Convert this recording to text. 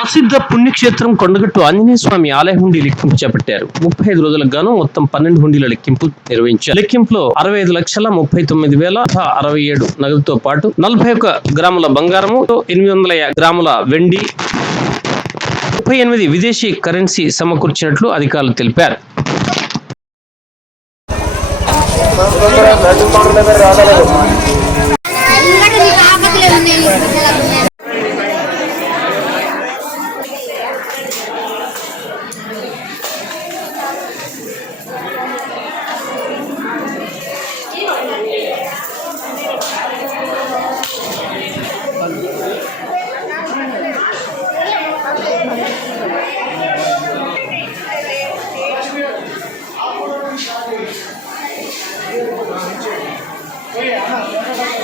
ప్రసిద్ధ పుణ్యక్షేత్రం కొండగట్టు ఆంజనేయ స్వామి ఆలయ హుండీ లెక్కింపు చేపట్టారు. ముప్పై ఐదు రోజులకు గాను మొత్తం పన్నెండు హుండీల లెక్కింపు నిర్వహించారు. లెక్కింపులో అరవై ఐదు లక్షల ముప్పై తొమ్మిది వేల అరవై ఏడు నగదుతో పాటు నలభై ఒక గ్రాముల బంగారము ఎనిమిది వందల గ్రాముల వెండి ముప్పై ఎనిమిది విదేశీ కరెన్సీ సమకూర్చినట్లు అధికారులు తెలిపారు. 我脸上